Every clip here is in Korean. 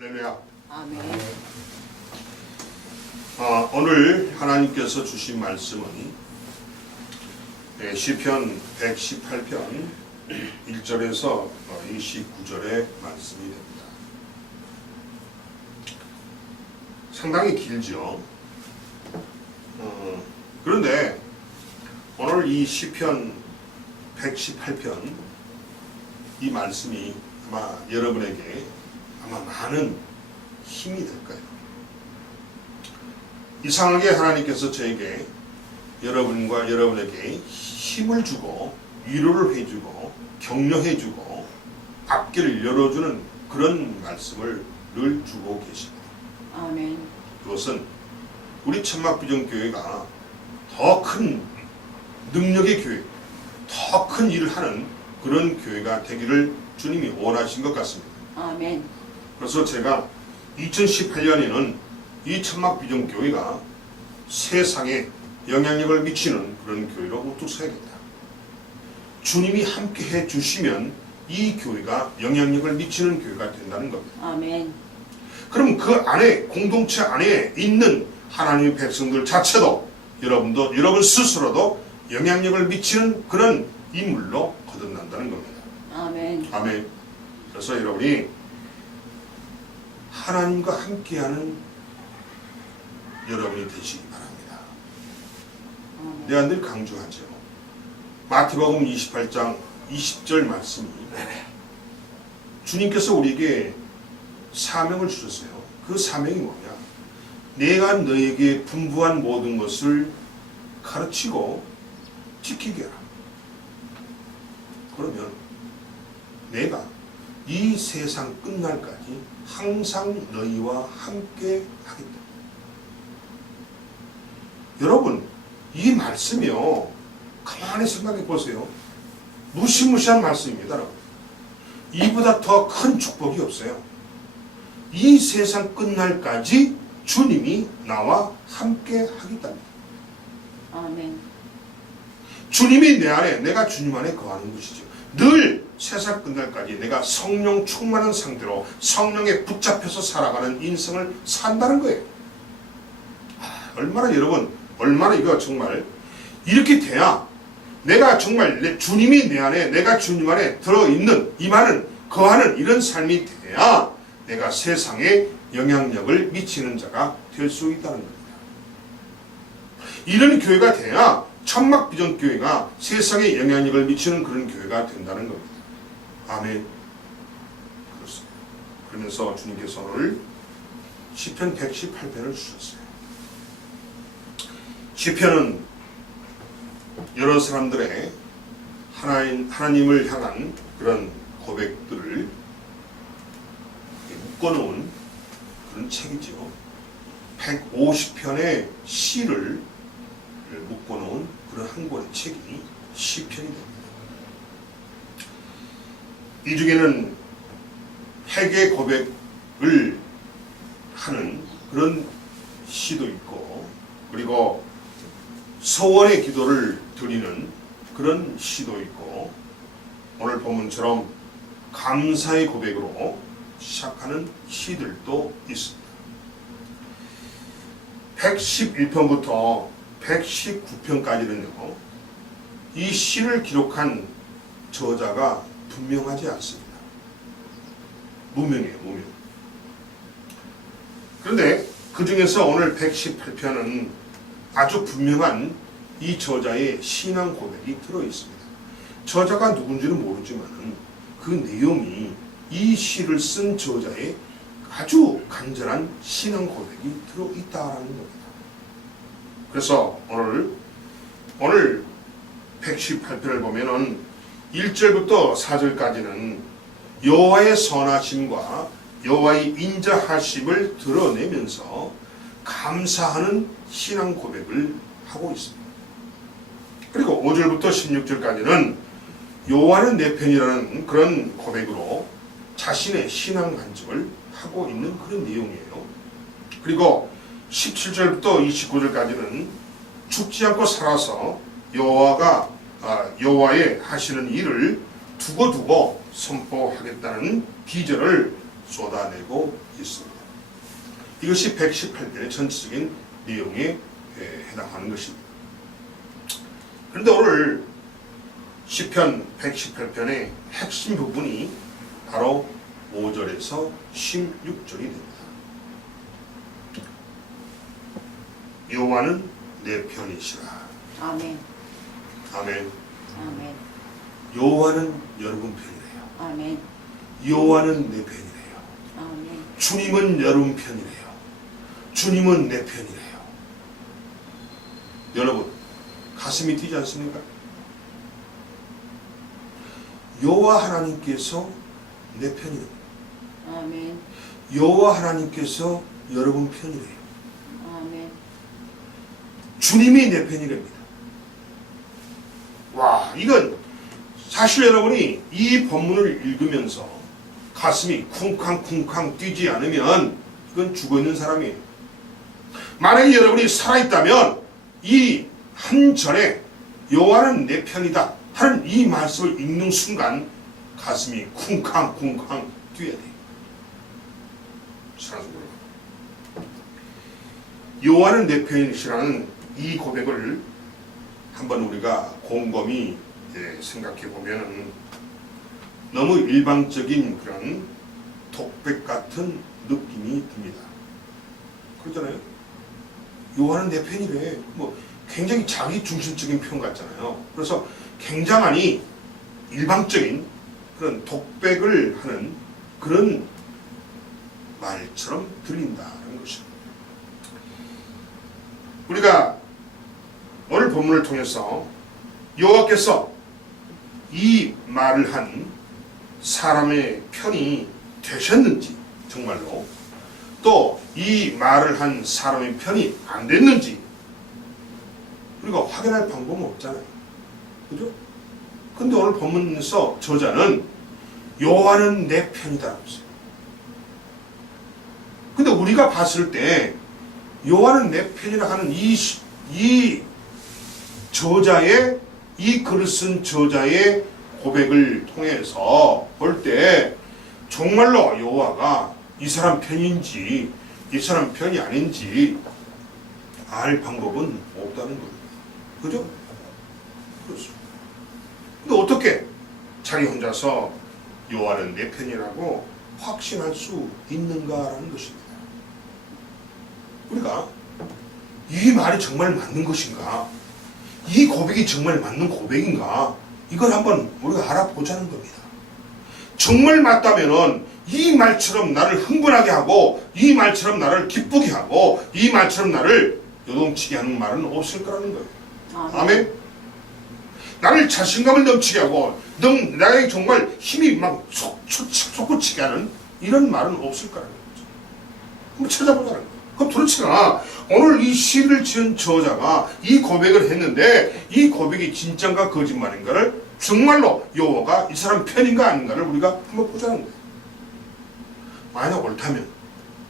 할렐루야. 아멘. 오늘 하나님께서 주신 말씀은 시편 118편 1절에서 29절의 말씀이 됩니다. 상당히 길죠. 그런데 오늘 이 시편 118편 이 말씀이 아마 여러분에게 많은 힘이 될 거예요. 이상하게 하나님께서 저에게 여러분과 여러분에게 힘을 주고 위로를 해주고 격려해주고 앞길을 열어주는 그런 말씀을 늘 주고 계십니다. 아멘. 그것은 우리 천막비전교회가 더 큰 능력의 교회, 더 큰 일을 하는 그런 교회가 되기를 주님이 원하신 것 같습니다. 아멘. 그래서 제가 2018년에는 이 천막비전교회가 세상에 영향력을 미치는 그런 교회로 우뚝 서야겠다. 주님이 함께 해주시면 이 교회가 영향력을 미치는 교회가 된다는 겁니다. 아멘. 그럼 그 안에 공동체 안에 있는 하나님의 백성들 자체도 여러분 스스로도 영향력을 미치는 그런 인물로 거듭난다는 겁니다. 아멘. 아멘. 그래서 여러분이 하나님과 함께하는 여러분이 되시기 바랍니다. 아멘. 내가 늘 강조하죠. 마태복음 28장 20절 말씀이 주님께서 우리에게 사명을 주셨어요. 그 사명이 뭐냐? 내가 너에게 분부한 모든 것을 가르치고 지키게 하라. 그러면 내가 이 세상 끝날까지 항상 너희와 함께 하겠다. 여러분, 이 말씀이요, 가만히 생각해 보세요. 무시무시한 말씀입니다. 여러분. 이보다 더 큰 축복이 없어요. 이 세상 끝날까지 주님이 나와 함께 하겠답니다. 아멘. 주님이 내 안에, 내가 주님 안에 거하는 것이죠. 늘 세상 끝날까지 내가 성령 충만한 상태로 성령에 붙잡혀서 살아가는 인생을 산다는 거예요. 얼마나 여러분, 얼마나 이거 정말 이렇게 돼야 내가 정말 주님이 내 안에, 내가 주님 안에 들어있는, 임하는, 거하는 이런 삶이 돼야 내가 세상에 영향력을 미치는 자가 될 수 있다는 겁니다. 이런 교회가 돼야 천막비전교회가 세상에 영향력을 미치는 그런 교회가 된다는 겁니다. 아멘. 그렇습니다. 그러면서 주님께서 오늘 시편 118편을 주셨어요. 시편은 여러 사람들의 하나님을 향한 그런 고백들을 묶어놓은 그런 책이죠. 150편의 시를 묶어놓은 그런 한 권의 책이 시편이 됩니다. 이 중에는 회개 고백을 하는 그런 시도 있고, 그리고 소원의 기도를 드리는 그런 시도 있고, 오늘 본문처럼 감사의 고백으로 시작하는 시들도 있습니다. 111편부터 119편까지는요, 이 시를 기록한 저자가 분명하지 않습니다. 무명이에요, 무명. 그런데 그 중에서 오늘 118편은 아주 분명한 이 저자의 신앙 고백이 들어있습니다. 저자가 누군지는 모르지만 그 내용이 이 시를 쓴 저자의 아주 간절한 신앙 고백이 들어있다라는 겁니다. 그래서 오늘 118편을 보면은 1절부터 4절까지는 여호와의 선하심과 여호와의 인자하심을 드러내면서 감사하는 신앙 고백을 하고 있습니다. 그리고 5절부터 16절까지는 여호와는 내 편이라는 그런 고백으로 자신의 신앙 간증을 하고 있는 그런 내용이에요. 그리고 17절부터 29절까지는 죽지 않고 살아서 여호와의 하시는 일을 두고두고 선포하겠다는 비전을 쏟아내고 있습니다. 이것이 118편의 전체적인 내용에 해당하는 것입니다. 그런데 오늘 시편 118편의 핵심 부분이 바로 5절에서 16절이 됩니다. 여호와는 내 편이시라. 아멘. 아멘. 아멘. 여호와는 여러분 편이래요. 아멘. 여호와는 내 편이래요. 아멘. 주님은 여러분 편이래요. 주님은 내 편이래요. 여러분 가슴이 뛰지 않습니까? 여호와 하나님께서 내 편이래요. 아멘. 여호와 하나님께서 여러분 편이래요. 아멘. 주님이 내 편이랍니다. 와, 이건 사실 여러분이 이 본문을 읽으면서 가슴이 쿵쾅쿵쾅 뛰지 않으면 이건 죽어있는 사람이에요. 만약에 여러분이 살아있다면 이 한 절에 여호와는 내 편이다 하는 이 말씀을 읽는 순간 가슴이 쿵쾅쿵쾅 뛰어야 돼요. 여호와는 내 편이시라는 이 고백을 한번 우리가 곰곰이 생각해 보면 너무 일방적인 그런 독백 같은 느낌이 듭니다. 그렇잖아요. 여호와는 내 편이래. 뭐 굉장히 자기 중심적인 표현 같잖아요. 그래서 굉장히 일방적인 그런 독백을 하는 그런 말처럼 들린다는 것입니다. 우리가 오늘 본문을 통해서 여호와께서 이 말을 한 사람의 편이 되셨는지 정말로 또 이 말을 한 사람의 편이 안 됐는지 우리가 확인할 방법은 없잖아요. 그죠? 근데 오늘 본문에서 저자는 여호와는 내 편이다. 근데 우리가 봤을 때 여호와는 내 편이라 하는 이 저자의 이 글을 쓴 저자의 고백을 통해서 볼 때 정말로 여호와가 이 사람 편인지 이 사람 편이 아닌지 알 방법은 없다는 겁니다. 그죠? 그렇습니다. 근데 어떻게 자기 혼자서 여호와는 내 편이라고 확신할 수 있는가라는 것입니다. 우리가 이 말이 정말 맞는 것인가? 이 고백이 정말 맞는 고백인가? 이걸 한번 우리가 알아보자는 겁니다. 정말 맞다면은 이 말처럼 나를 흥분하게 하고 이 말처럼 나를 기쁘게 하고 이 말처럼 나를 요동치게 하는 말은 없을 거라는 거예요. 아멘. 나를 자신감을 넘치게 하고 나에게 정말 힘이 막 솟구치게 하는 이런 말은 없을 거라는 거죠. 한번 찾아보자는 거예요. 그럼 도대체가 오늘 이 시를 지은 저자가 이 고백을 했는데 이 고백이 진짠가 거짓말인가를 정말로 여호와가 이 사람 편인가 아닌가를 우리가 한번 보자는 거예요. 만약 옳다면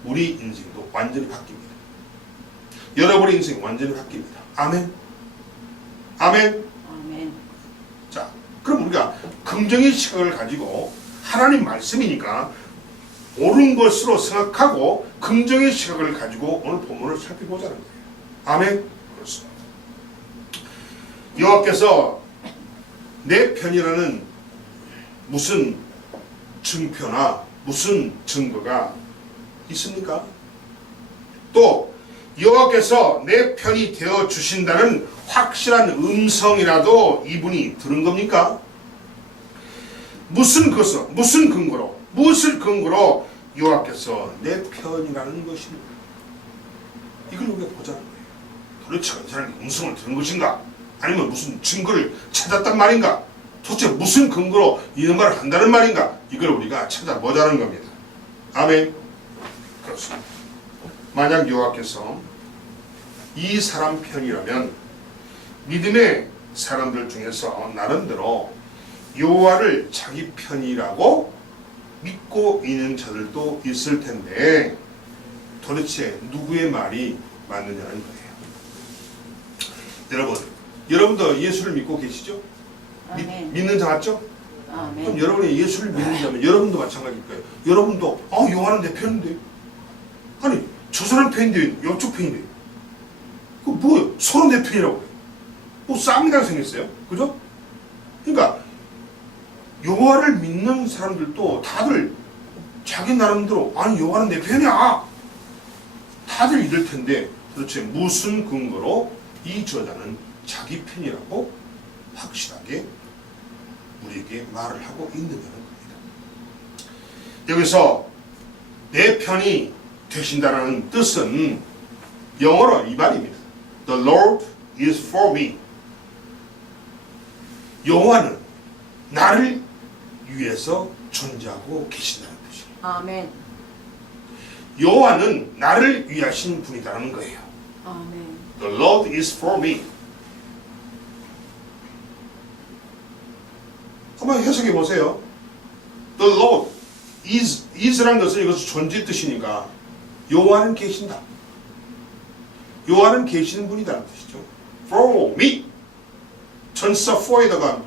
우리 인생도 완전히 바뀝니다. 여러분의 인생이 완전히 바뀝니다. 아멘. 아멘. 아멘. 자, 그럼 우리가 긍정의 시각을 가지고 하나님 말씀이니까 옳은 것으로 생각하고 긍정의 시각을 가지고 오늘 본문을 살펴보자는 거예요. 아멘. 그렇습니다. 여호와께서 내 편이라는 무슨 증표나 무슨 증거가 있습니까? 또 여호와께서 내 편이 되어 주신다는 확실한 음성이라도 이분이 들은 겁니까? 무슨 근거로 무엇을 근거로 여호와께서 내 편이라는 것입니다. 이걸 우리가 보자는 거예요. 도대체 이 사람이 음성을 들은 것인가? 아니면 무슨 증거를 찾았단 말인가? 도대체 무슨 근거로 이런 말을 한다는 말인가? 이걸 우리가 찾아보자는 겁니다. 아멘. 그렇습니다. 만약 여호와께서 이 사람 편이라면 믿음의 사람들 중에서 나름대로 여호와를 자기 편이라고 믿고 있는 자들도 있을 텐데 도대체 누구의 말이 맞느냐는 거예요. 여러분도 예수를 믿고 계시죠? 아멘. 믿는 자 맞죠? 그럼 아멘. 여러분이 예수를 믿는다면 여러분도 마찬가지일 거예요. 여러분도 요한은 내 편인데, 아니 저 사람 편인데 이쪽 편인데, 그 뭐예요? 서로 내 편이라고 그래요. 뭐 싸움이랑 생겼어요, 그죠? 그러니까 여호와를 믿는 사람들도 다들 자기 나름대로 아니 여호와는 내 편이야, 다들 이럴 텐데 도대체 무슨 근거로 이 저자는 자기 편이라고 확실하게 우리에게 말을 하고 있느냐는 겁니다. 여기서 내 편이 되신다는 뜻은 영어로 이 말입니다. The Lord is for me. 여호와는 나를 위해서 존재하고 계신다는 뜻이에요. 아멘. 여호와는 나를 위하신 분이라는 거예요. 아멘. The Lord is for me. 한번 해석해 보세요. The Lord is라는 것은 이것은 존재 뜻이니까 여호와는 계신다. 여호와는 계시는 분이라는 뜻이죠. For me. 전사 for에다가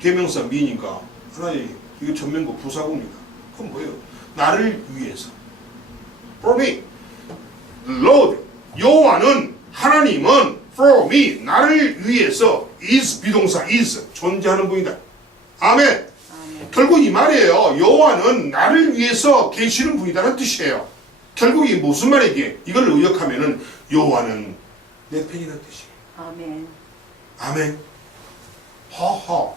계명사 me니까 하나의 이게 전면고 부사구입니다. 그건 뭐예요? 나를 위해서. For me. Lord, 여호와는 하나님은 for me, 나를 위해서 is 비동사 is 존재하는 분이다. 아멘. 아멘. 결국 이 말이에요. 여호와는 나를 위해서 계시는 분이다는 뜻이에요. 결국 이게 무슨 말이게? 이걸 의역하면은 여호와는 내 편이라는 뜻이에요. 아멘. 아멘. 허허.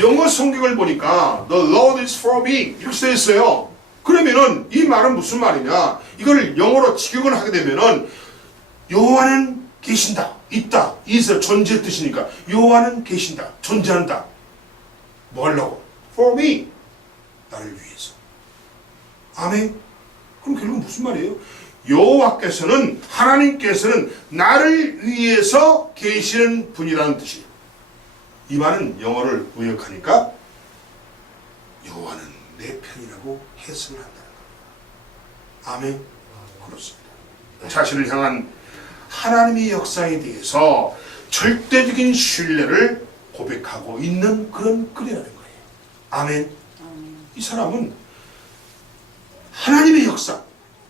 영어 성경을 보니까 The Lord is for me 이렇게 써 있어요. 그러면은 이 말은 무슨 말이냐? 이걸 영어로 직역을 하게 되면은 여호와는 계신다, 있다, is 존재 뜻이니까 여호와는 계신다, 존재한다. 뭐 하려고? For me. 나를 위해서. 아멘. 그럼 결국 무슨 말이에요? 여호와께서는, 하나님께서는 나를 위해서 계시는 분이라는 뜻이에요. 이 말은 영어를 의역하니까 여호와는 내 편이라고 해석을 한다는 겁니다. 아멘. 그렇습니다. 자신을 향한 하나님의 역사에 대해서 절대적인 신뢰를 고백하고 있는 그런 글이라는 거예요. 아멘. 아멘. 이 사람은 하나님의 역사,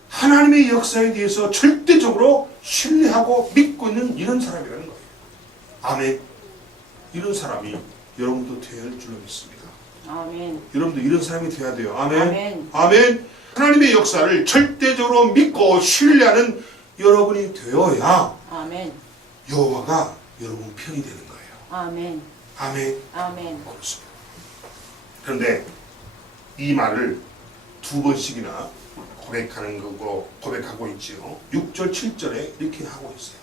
하나님의 역사에 대해서 절대적으로 신뢰하고 믿고 있는 이런 사람이라는 거예요. 아멘. 이런 사람이 여러분도 되어야 할 줄로 믿습니다. 아멘. 여러분도 이런 사람이 되어야 돼요. 아멘. 아멘. 아멘. 하나님의 역사를 절대적으로 믿고 신뢰하는 여러분이 되어야 아멘. 여호와가 여러분 편이 되는 거예요. 아멘. 아멘. 아멘. 그렇습니다. 그런데 이 말을 두 번씩이나 고백하는 거고 고백하고 있지요. 6절, 7절에 이렇게 하고 있어요.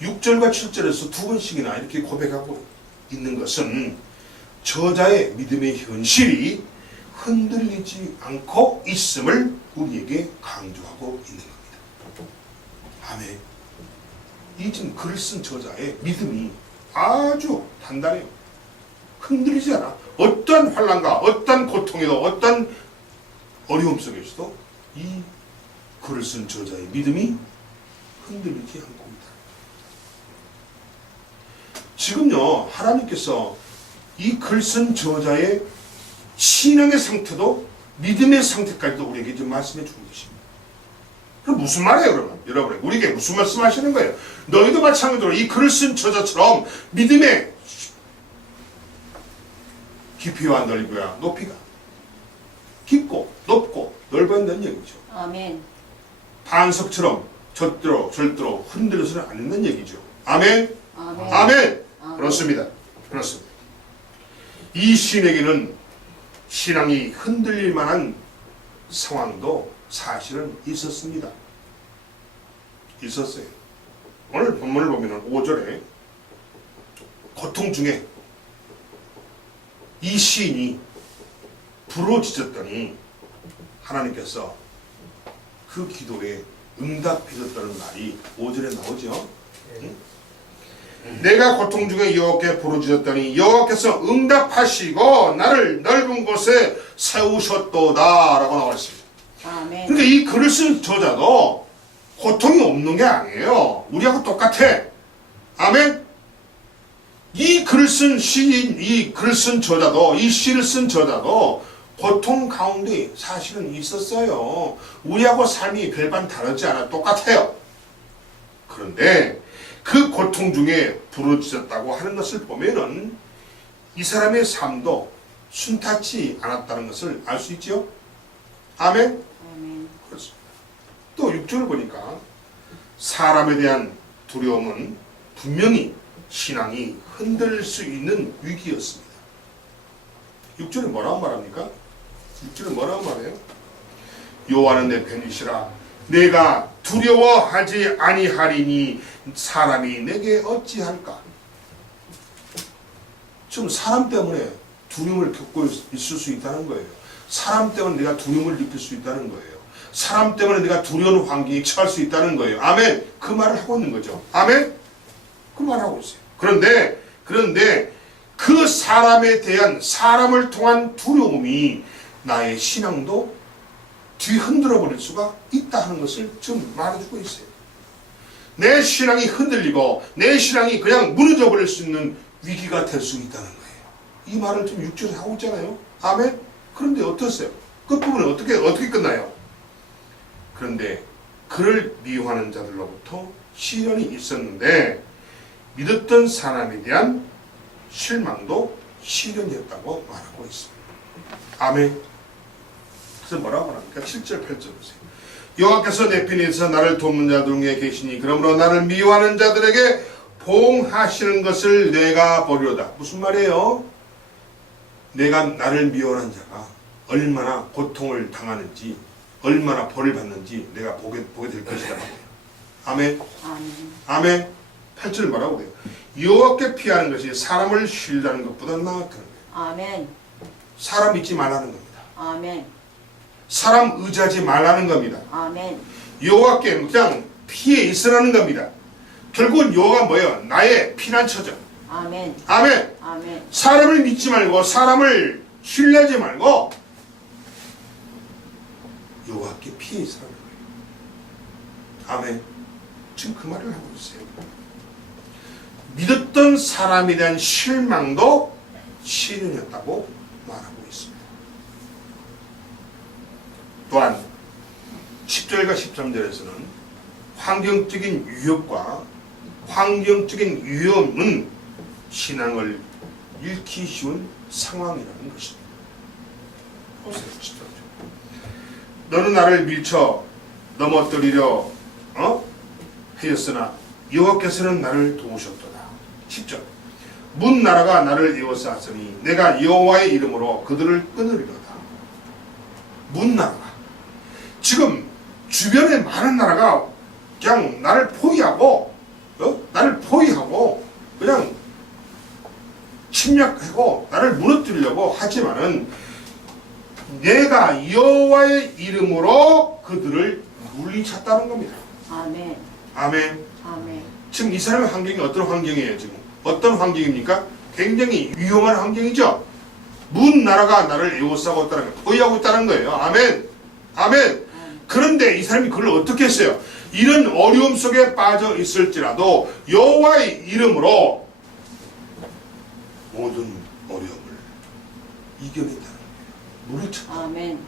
6절과 7절에서 두 번씩이나 이렇게 고백하고 있는 것은 저자의 믿음의 현실이 흔들리지 않고 있음을 우리에게 강조하고 있는 겁니다. 아멘. 이 지금 글을 쓴 저자의 믿음이 아주 단단해요. 흔들리지 않아. 어떤 환난과 어떤 고통에도 어떤 어려움 속에서도 이 글을 쓴 저자의 믿음이 흔들리지 않고 있다. 지금요, 하나님께서 이 글 쓴 저자의 신앙의 상태도 믿음의 상태까지도 우리에게 좀 말씀해 주는 것입니다. 그럼 무슨 말이에요, 그러면? 여러분, 우리에게 무슨 말씀 하시는 거예요? 너희도 마찬가지로 이 글을 쓴 저자처럼 믿음의 깊이와 넓이와 높이가 깊고 높고 넓어진다는 얘기죠. 아멘. 반석처럼 절대로 흔들려서는 안 된다는 얘기죠. 아멘. 아멘. 아멘. 아멘. 그렇습니다. 그렇습니다. 이 시인에게는 신앙이 흔들릴 만한 상황도 사실은 있었습니다. 있었어요. 오늘 본문을 보면 5절에 고통 중에 이 시인이 부르짖었더니 하나님께서 그 기도에 응답하셨다는 말이 5절에 나오죠. 응? 내가 고통 중에 여호와께 부르짖었더니 여호와께서 응답하시고 나를 넓은 곳에 세우셨도다 라고 나와 있습니다. 아멘. 그러니까 이 글을 쓴 저자도 고통이 없는 게 아니에요. 우리하고 똑같아. 아멘. 이 글을 쓴 시인, 이 글을 쓴 저자도, 이 시를 쓴 저자도 고통 가운데 사실은 있었어요. 우리하고 삶이 별반 다르지 않아 똑같아요. 그런데 그 고통 중에 부러졌다고 하는 것을 보면은 이 사람의 삶도 순탄치 않았다는 것을 알 수 있죠. 아멘. 아멘. 그렇습니다. 또 6절을 보니까 사람에 대한 두려움은 분명히 신앙이 흔들릴 수 있는 위기였습니다. 6절에 뭐라고 말합니까? 6절에 뭐라고 말해요? 여호와는 내 편이시라 내가 두려워하지 아니하리니 사람이 내게 어찌할까? 지금 사람 때문에 두려움을 겪고 있을 수 있다는 거예요. 사람 때문에 내가 두려움을 느낄 수 있다는 거예요. 사람 때문에 내가 두려운 환경에 처할 수 있다는 거예요. 아멘. 그 말을 하고 있는 거죠. 아멘. 그 말을 하고 있어요. 그런데 그 사람에 대한 사람을 통한 두려움이 나의 신앙도 뒤흔들어 버릴 수가 있다 하는 것을 지금 말해주고 있어요. 내 신앙이 흔들리고 내 신앙이 그냥 무너져 버릴 수 있는 위기가 될 수 있다는 거예요. 이 말을 지금 6절에 하고 있잖아요. 아멘. 그런데 어떠세요? 끝부분은 어떻게 끝나요? 그런데 그를 미워하는 자들로부터 시련이 있었는데 믿었던 사람에 대한 실망도 시련이었다고 말하고 있습니다. 아멘. 그래서 뭐라고 말합니까? 7절 8절 보세요. 여호와께서 내 편에 있어 나를 돕는 자들 중에 계시니 그러므로 나를 미워하는 자들에게 보응하시는 것을 내가 보리로다. 무슨 말이에요? 내가 나를 미워하는 자가 얼마나 고통을 당하는지 얼마나 벌을 받는지 내가 보게 될 것이다. 아멘. 아멘. 8절 뭐라고 돼요? 여호와께 피하는 것이 사람을 신뢰하는 것보다 나았다는 거예요. 아멘. 사람 믿지 말라는 겁니다. 아멘. 사람 의지하지 말라는 겁니다. 아멘. 여호와께 그냥 피해 있으라는 겁니다. 결국은 여호와가 뭐예요? 나의 피난처죠. 아멘. 아멘. 아멘. 사람을 믿지 말고 사람을 신뢰하지 말고 여호와께 피해 있으라는 거예요. 아멘. 지금 그 말을 하고 있어요. 믿었던 사람에 대한 실망도 시련이었다고 말하고 있습니다. 또한 10절과 13절에서는 환경적인 위협과 환경적인 위험은 신앙을 잃기 쉬운 상황이라는 것입니다. 보세요. 10절. 너는 나를 밀쳐 넘어뜨리려 하였으나 여호와께서는 나를 도우셨도다. 10절. 문 나라가 나를 에워싸았으니 내가 여호와의 이름으로 그들을 끊으리로다. 문 나라가 지금 주변에 많은 나라가 그냥 나를 포위하고 그냥 침략하고 나를 무너뜨리려고 하지만은 내가 여호와의 이름으로 그들을 물리쳤다는 겁니다. 아멘. 아멘. 아멘. 지금 이 사람의 환경이 어떤 환경이에요? 지금 어떤 환경입니까? 굉장히 위험한 환경이죠. 문 나라가 나를 에워싸고 있다는 거예요. 포위하고 있다는 거예요. 아멘. 아멘. 그런데 이 사람이 그걸 어떻게 했어요? 이런 어려움 속에 빠져 있을지라도 여호와의 이름으로 모든 어려움을 이겨냈다는 거예요. 물리쳤다. 아멘.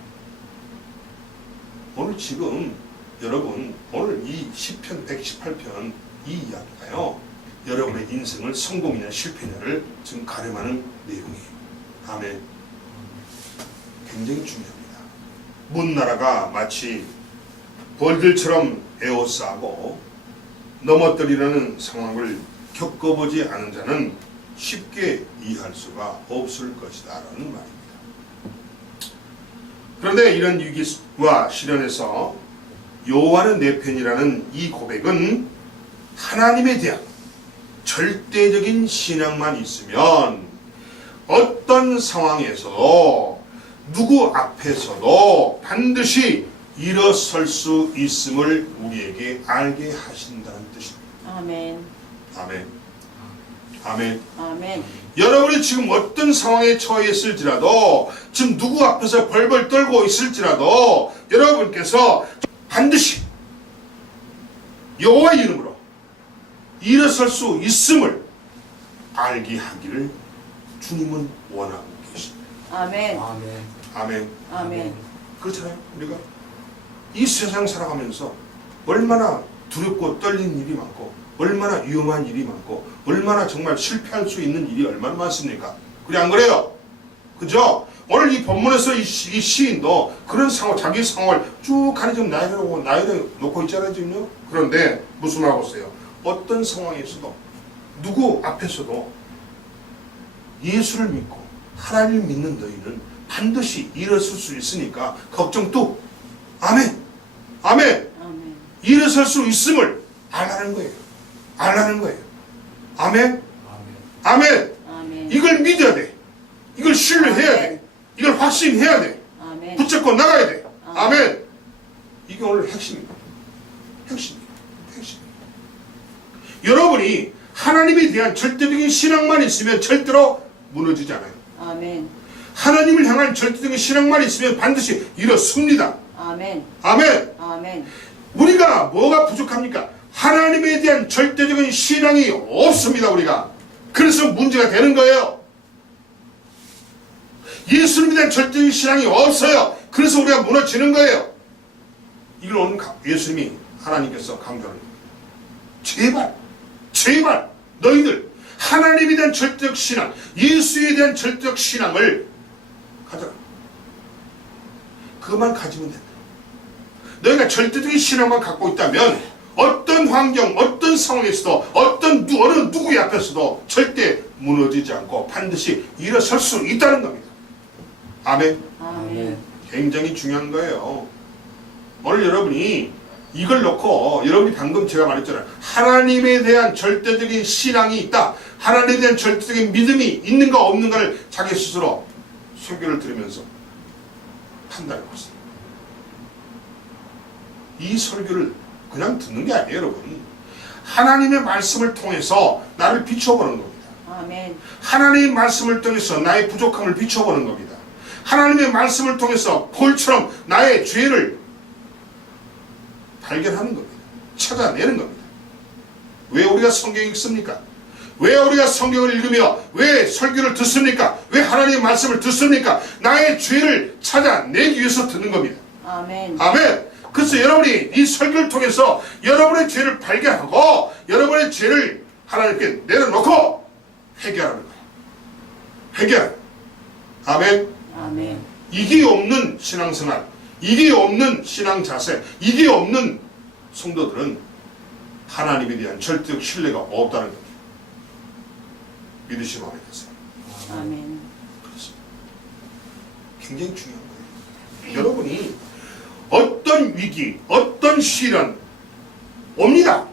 오늘 지금 여러분 오늘 이 시편 118편 이 이야기가요. 여러분의 인생을 성공이냐 실패냐를 지금 가늠하는 내용이에요. 아멘. 굉장히 중요합니다. 문 나라가 마치 벌들처럼 에워싸고 넘어뜨리려는 상황을 겪어보지 않은 자는 쉽게 이해할 수가 없을 것이다 라는 말입니다. 그런데 이런 위기와 시련에서 여호와는 내 편이라는 이 고백은 하나님에 대한 절대적인 신앙만 있으면 어떤 상황에서도 누구 앞에서도 반드시 일어설 수 있음을 우리에게 알게 하신다는 뜻입니다. 아멘. 아멘. 아멘. 아멘. 여러분이 지금 어떤 상황에 처해 있을지라도 지금 누구 앞에서 벌벌 떨고 있을지라도 여러분께서 반드시 여호와의 이름으로 일어설 수 있음을 알게 하기를 주님은 원하고 계십니다. 아멘. 아멘. 아멘. 아멘. 그렇잖아요. 우리가 이 세상 살아가면서 얼마나 두렵고 떨리는 일이 많고 얼마나 위험한 일이 많고 얼마나 정말 실패할 수 있는 일이 얼마나 많습니까? 그래 안 그래요? 그죠? 오늘 이 본문에서 이 시인도 그런 상황, 자기 상황을 쭉 가리지금 나열해 놓고 있잖아요, 지금요. 그런데 무슨 말 하고 있어요? 어떤 상황에서도 누구 앞에서도 예수를 믿고 하나님을 믿는 너희는 반드시 일어설 수 있으니까 걱정 또 아멘. 아멘. 아멘. 일어설 수 있음을 알라는 거예요. 알라는 거예요. 아멘. 아멘. 아멘. 아멘. 이걸 믿어야 돼. 이걸 신뢰해야 돼. 이걸 확신해야 돼. 아멘. 붙잡고 나가야 돼. 아멘. 이게 오늘 핵심입니다. 핵심입니다. 핵심입니다. 여러분이 하나님에 대한 절대적인 신앙만 있으면 절대로 무너지지 않아요. 아멘. 하나님을 향한 절대적인 신앙만 있으면 반드시 일어섭니다. 아멘. 아멘. 아멘. 우리가 뭐가 부족합니까? 하나님에 대한 절대적인 신앙이 없습니다. 우리가. 그래서 문제가 되는 거예요. 예수님에 대한 절대적인 신앙이 없어요. 그래서 우리가 무너지는 거예요. 이걸 오늘 예수님이 하나님께서 강조하는 거예요. 제발 제발 너희들 하나님에 대한 절대적 신앙, 예수에 대한 절대적 신앙을 가져라. 그것만 가지면 된다. 너희가 절대적인 신앙만 갖고 있다면 어떤 환경, 어떤 상황에서도 어느 누구의 앞에서도 절대 무너지지 않고 반드시 일어설 수 있다는 겁니다. 아멘. 아멘. 굉장히 중요한 거예요. 오늘 여러분이 이걸 놓고 여러분이 방금 제가 말했잖아요. 하나님에 대한 절대적인 신앙이 있다. 하나님에 대한 절대적인 믿음이 있는가 없는가를 자기 스스로 설교를 들으면서 판단해 보세요. 이 설교를 그냥 듣는 게 아니에요, 여러분. 하나님의 말씀을 통해서 나를 비춰보는 겁니다. 아멘. 하나님의 말씀을 통해서 나의 부족함을 비춰보는 겁니다. 하나님의 말씀을 통해서 폴처럼 나의 죄를 발견하는 겁니다. 찾아내는 겁니다. 왜 우리가 성경 읽습니까? 왜 우리가 성경을 읽으며 왜 설교를 듣습니까? 왜 하나님의 말씀을 듣습니까? 나의 죄를 찾아내기 위해서 듣는 겁니다. 아멘. 아멘. 그래서 여러분이 이 설교를 통해서 여러분의 죄를 발견하고 여러분의 죄를 하나님께 내려놓고 해결하는 거예요. 해결. 아멘. 아멘. 이게 없는 신앙생활, 이게 없는 신앙 자세, 이게 없는 성도들은 하나님에 대한 절대적 신뢰가 없다는 겁니다. 믿으시면 아멘 되세요. 아멘. 그렇습니다. 굉장히 중요한 거예요. 여러분이 어떤 위기, 어떤 시련 옵니다.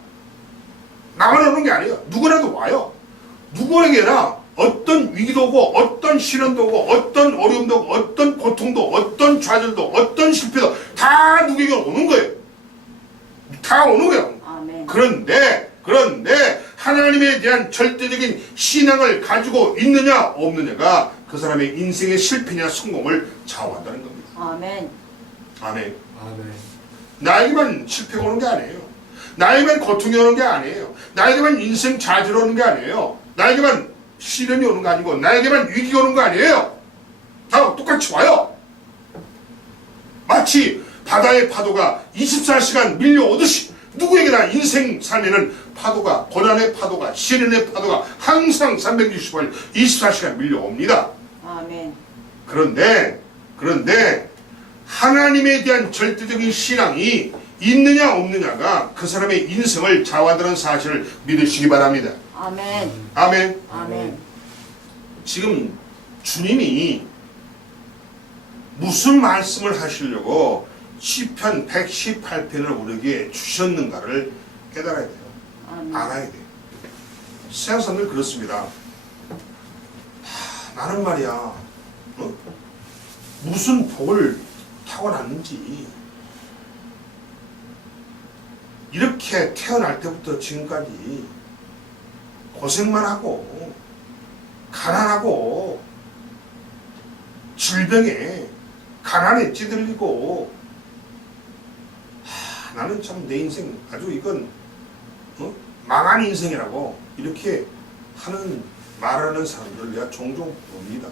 나만 오는 게 아니에요. 누구나도 와요. 누구에게나 어떤 위기도 오고 어떤 시련도 오고 어떤 어려움도 오고 어떤 고통도 어떤 좌절도 어떤 실패도 다 누구에게 오는 거예요. 다 오는 거예요. 아멘. 그런데 하나님에 대한 절대적인 신앙을 가지고 있느냐 없느냐가 그 사람의 인생의 실패냐 성공을 좌우한다는 겁니다. 아멘. 아멘. 아멘. 나에게만 실패가 오는 게 아니에요. 나에게만 고통이 오는 게 아니에요. 나에게만 인생 좌절이 오는 게 아니에요. 나에게만 시련이 오는 거 아니고 나에게만 위기가 오는 거 아니에요. 다 똑같이 와요. 마치 바다의 파도가 24시간 밀려오듯이 누구에게나 인생 삶에는 파도가, 고난의 파도가, 시련의 파도가 항상 365일 24시간 밀려옵니다. 아멘. 그런데 하나님에 대한 절대적인 신앙이 있느냐 없느냐가 그 사람의 인생을 좌우한다는 사실을 믿으시기 바랍니다. 아멘. 아멘. 아멘. 지금 주님이 무슨 말씀을 하시려고 시편 118편을 우리에게 주셨는가를 깨달아야 돼요. 아멘. 알아야 돼요. 세상 사람들 그렇습니다. 나는 말이야 무슨 복을 타고났는지 이렇게 태어날 때부터 지금까지 고생만 하고 가난하고 질병에 가난에 찌들리고 나는 참 내 인생 아주 이건 망한 인생이라고 이렇게 하는 말하는 사람들을 내가 종종 봅니다.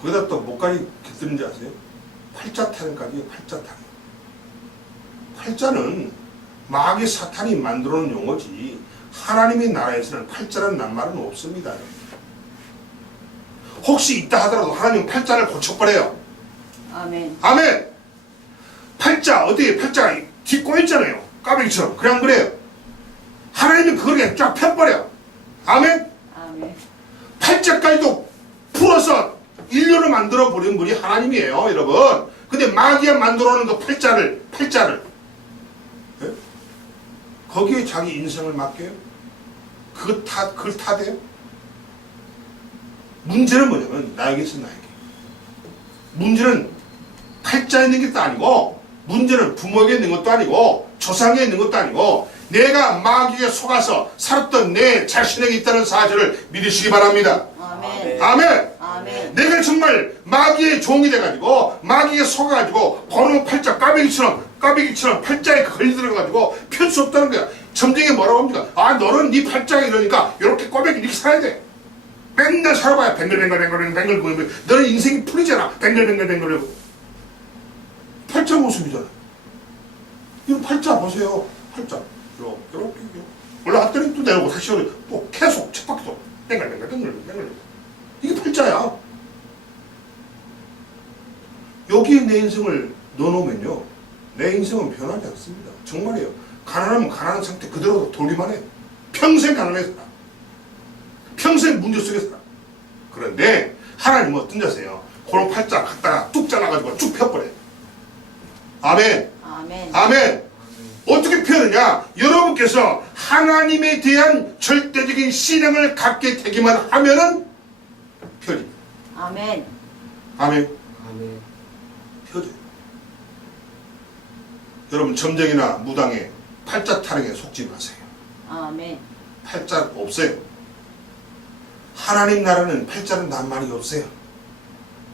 거기다 또 뭐까지 곁드는지 아세요? 팔자 타령까지. 팔자 타령. 팔자는 마귀 사탄이 만들어 놓은 용어지 하나님의 나라에서는 팔자라는 낱말은 없습니다. 혹시 있다 하더라도 하나님은 팔자를 고쳐버려요. 아멘. 아멘. 팔자 어디에 팔자가 뒷꼬 있잖아요. 까베기처럼. 그냥 그래요. 하나님은 그걸 그냥 쫙 펴버려. 아멘. 아멘. 팔자까지도 풀어서 인류를 만들어 버린 분이 하나님이에요, 여러분. 근데 마귀가 만들어 놓은 그 팔자를 예? 거기에 자기 인생을 맡겨요? 그걸 타대요? 문제는 뭐냐면 나에게서 나에게. 문제는 팔자에 있는 것도 아니고, 문제는 부모에게 있는 것도 아니고, 조상에 있는 것도 아니고, 내가 마귀에 속아서 살았던 내 자신에게 있다는 사실을 믿으시기 바랍니다. 아멘. 아멘. 아멘. 내가 정말 마귀의 종이 돼가지고 마귀에 속아가지고 번호 팔자 까베기처럼 팔자에 걸려들어가지고 펼 수 없다는 거야. 점쟁이 뭐라고 합니까? 아 너는 네 팔자가 이러니까 이렇게 꼬베기 이렇게 살아야 돼. 맨날 살아봐야 뱅글뱅글 너는 인생이 풀리잖아. 뱅글뱅글 팔자 모습이잖아. 이거 팔자 보세요. 팔자 이렇게 올라갔더니 또 내려오고 다시 또 계속 쳇바퀴도 뱅글뱅글 이게 팔자야. 여기에 내 인생을 넣어놓으면요 내 인생은 변하지 않습니다. 정말이에요. 가난하면 가난한 상태 그대로 돌기만 해. 평생 가난해 살아. 평생 문제 속에 살아. 그런데 하나님은 어떤 자세요? 그런 팔자 갖다가 뚝 잘라가지고 쭉 펴버려요. 아멘. 아멘. 아멘. 어떻게 펴느냐? 여러분께서 하나님에 대한 절대적인 신앙을 갖게 되기만 하면은 펴집니다. 아멘. 아멘. 아멘. 펴져요. 여러분 점쟁이나 무당에 팔자 타령에 속지 마세요. 아멘. 팔자 없어요. 하나님 나라는 팔자는 낱말이 없어요.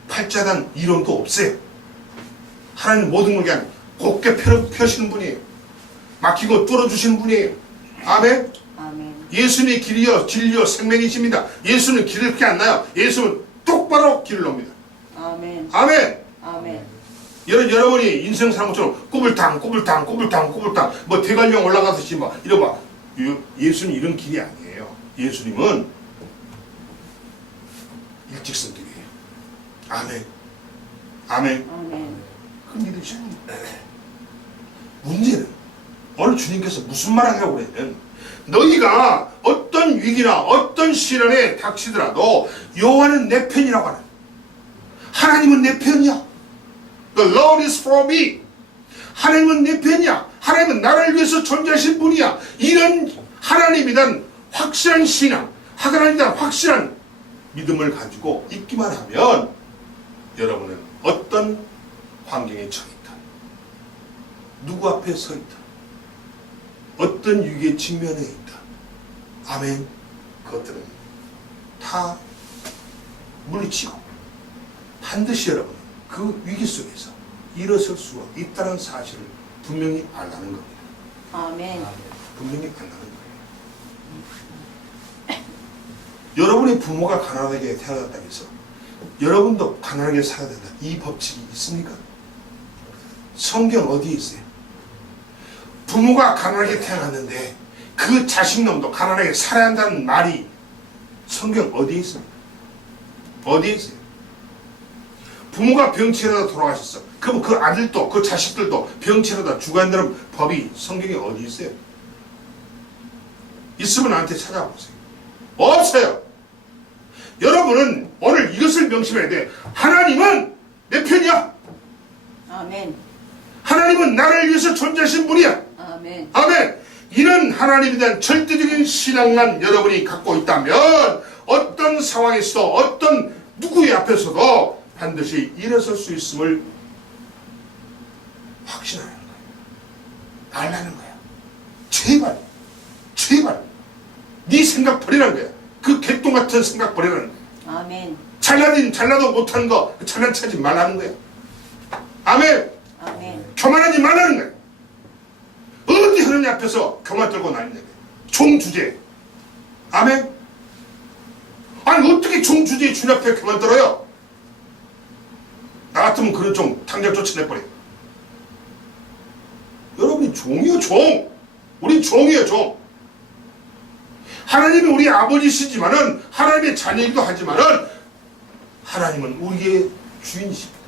팔자단 이론도 없어요. 하나님 모든 걸 그냥 곱게 펴시는 분이에요. 막히고 뚫어주시는 분이에요. 아멘. 아멘. 예수님이 길이요 진리요 생명이십니다. 예수는 길을 그렇게 안 나요. 예수는 똑바로 길을 놉니다. 아멘. 아멘. 아멘. 여러분이 인생 사는 것처럼 꼬불탕 뭐 대관령 올라가듯이 막 이러봐. 예수는 이런 길이 아니에요. 예수님은 일직선길이에요. 아멘. 아멘. 아멘. 그 믿으시고 문제는 오늘 주님께서 무슨 말을 하려고 그랬냐면 너희가 어떤 위기나 어떤 시련에 닥치더라도 여호와는 내 편이라고 하는 하나님은 내 편이야. The Lord is for me. 하나님은 내 편이야. 하나님은 나를 위해서 존재하신 분이야. 이런 하나님에 대한 확실한 신앙, 하나님에 대한 확실한 믿음을 가지고 있기만 하면 여러분은 어떤 환경에 처해있다, 누구 앞에 서 있다, 어떤 위기에 직면해 있다. 아멘. 그것들은 다 물리치고 반드시 여러분 그 위기 속에서 일어설 수가 있다는 사실을 분명히 알라는 겁니다. 아멘. 분명히 알라는 거예요. 여러분의 부모가 가난하게 태어났다고 해서 여러분도 가난하게 살아야 된다. 이 법칙이 있습니까? 성경 어디에 있어요? 부모가 가난하게 태어났는데 그 자식놈도 가난하게 살아야 한다는 말이 성경 어디에 있습니까? 어디에 있어요? 부모가 병치려다 돌아가셨어. 그럼 그 아들도 그 자식들도 병치려다 죽어야 한다는 법이 성경에 어디 있어요? 있으면 나한테 찾아보세요. 없어요. 여러분은 오늘 이것을 명심해야 돼. 하나님은 내 편이야. 아멘. 하나님은 나를 위해서 존재하신 분이야. 아멘. 아멘. 이런 하나님에 대한 절대적인 신앙만 여러분이 갖고 있다면 어떤 상황에서도 어떤 누구의 앞에서도 반드시 일어설 수 있음을 확신하는 거예요. 알라는 거야. 제발 네 생각 버리라는 거야. 그 개똥 같은 생각 버리라는 거야. 아멘. 잘나도 못하는 거 잘난 체하지 말라는 거야. 아멘. 아멘. 교만하지 말라는 거야. 어디 하느님 앞에서 교만 떨고 다니냐. 종 주제. 아멘. 아니 어떻게 종 주제에 주님 앞에 그만들어요? 나 같으면 그런 종 당장 쫓아내버려. 여러분이 종이요, 종. 우린 종이에요, 종. 하나님이 우리 아버지시지만은 하나님의 자녀이기도 하지만은 하나님은 우리의 주인이십니다.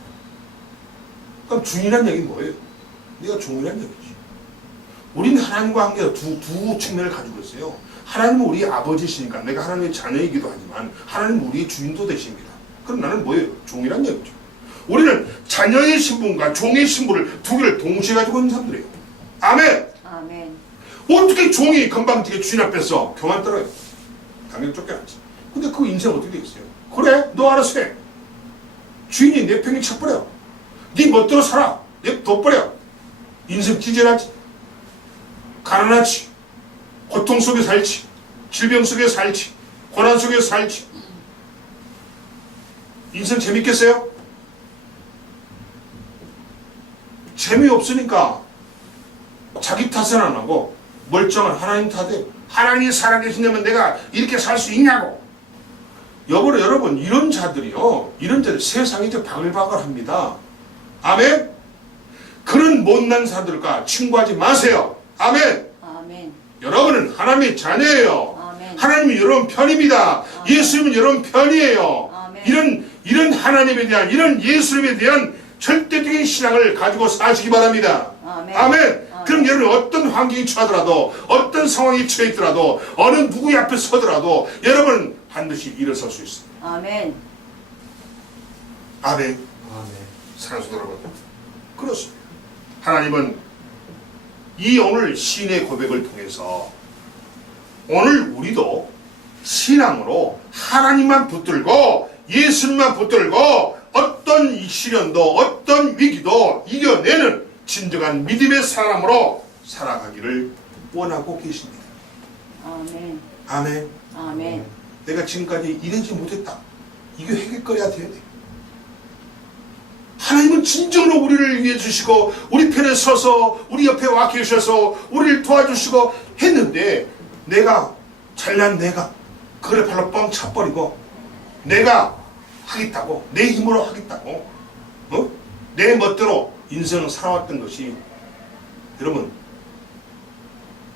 그럼 주인이란 얘기는 뭐예요? 내가 종이란 얘기지. 우리는 하나님과 관계가 두 측면을 가지고 있어요. 하나님은 우리 아버지시니까 내가 하나님의 자녀이기도 하지만 하나님은 우리의 주인도 되십니다. 그럼 나는 뭐예요? 종이란 얘기죠. 우리는 자녀의 신분과 종의 신분을 두 개를 동시에 가지고 있는 사람들이에요. 아멘. 아멘. 어떻게 종이 건방지게 주인 앞에서 교만 떨어요? 당연히 쫓겨났지. 근데 그 인생 어떻게 되겠어요? 그래, 너 알아서 해. 주인이 내 평이 쳐버려. 네 멋대로 살아. 내 둬버려. 인생 찌질하지. 가난하지. 고통 속에 살지. 질병 속에 살지. 고난 속에 살지. 인생 재밌겠어요? 재미없으니까 자기 탓은 안 하고 멀쩡한 하나님 탓에 하나님이 살아계시냐면 내가 이렇게 살 수 있냐고. 여러분 이런 자들이요, 이런 자들 세상이 이제 바글바글합니다. 아멘. 그런 못난 자들과 친구하지 마세요. 아멘. 아멘. 여러분은 하나님의 자녀예요. 아멘. 하나님은 여러분 편입니다. 아멘. 예수님은 여러분 편이에요. 아멘. 이런 하나님에 대한, 이런 예수님에 대한 절대적인 신앙을 가지고 사시기 바랍니다. 아멘. 아멘. 그럼 여러분 어떤 환경이 처하더라도, 어떤 상황이 처해 있더라도, 어느 누구의 앞에 서더라도 여러분 반드시 일어설 수 있습니다. 아멘. 아멘. 아멘. 사랑하는 성도 여러분, 그렇습니다. 하나님은 이 오늘 신의 고백을 통해서 오늘 우리도 신앙으로 하나님만 붙들고 예수님만 붙들고 어떤 시련도 어떤 위기도 이겨내는 진정한 믿음의 사람으로 살아가기를 원하고 계십니다. 아멘. 아멘. 아멘. 내가 지금까지 이러지 못했다. 이게 회개거려야 돼야 돼. 하나님은 진정으로 우리를 위해 주시고 우리 편에 서서 우리 옆에 와 계셔서 우리를 도와주시고 했는데 내가 잘난 내가 그걸 발로 뻥 차버리고 내가 하겠다고 내 힘으로 하겠다고 내 멋대로 인생을 살아왔던 것이 여러분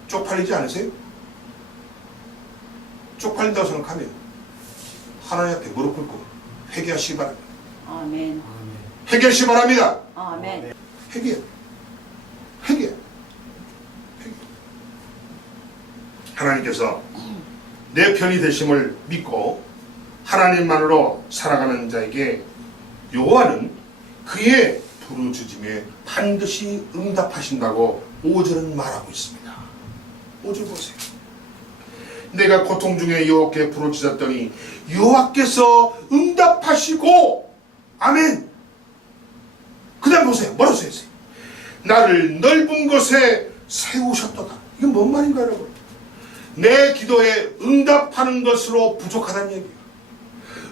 쪽팔리지 않으세요? 쪽팔린다고 생각하면 하나님 앞에 무릎 꿇고 회개하시기 바랍니다. 아멘. 회개하시기 바랍니다. 아멘. 회개. 하나님께서 내 편이 되심을 믿고 하나님만으로 살아가는 자에게 여호와는 그의 부르짖음에 반드시 응답하신다고 5절은 말하고 있습니다. 5절 보세요. 내가 고통 중에 여호와께 부르짖었더니 여호와께서 응답하시고 아멘. 그 다음 보세요. 뭐라고 써있어요? 나를 넓은 곳에 세우셨도다. 이건 뭔 말인가 여러분? 내 기도에 응답하는 것으로 부족하다는 얘기예요.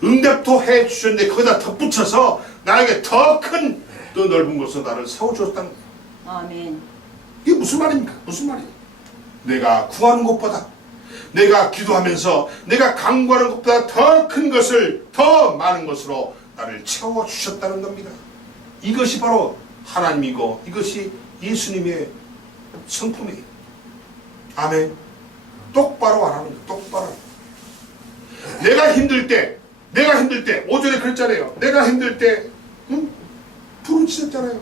응답도 해주셨는데 거기다 덧붙여서 나에게 더 큰 더 넓은 곳으로 나를 세워주셨다는 거예요. 아멘. 이게 무슨 말입니까? 무슨 말이에요? 내가 구하는 것보다 내가 기도하면서 내가 간구하는 것보다 더 큰 것을 더 많은 것으로 나를 채워주셨다는 겁니다. 이것이 바로 하나님이고 이것이 예수님의 성품이에요. 아멘. 똑바로 안 하는 거예요. 똑바로. 내가 힘들 때 5절에 그랬잖아요. 내가 힘들 때 부르짖었잖아요.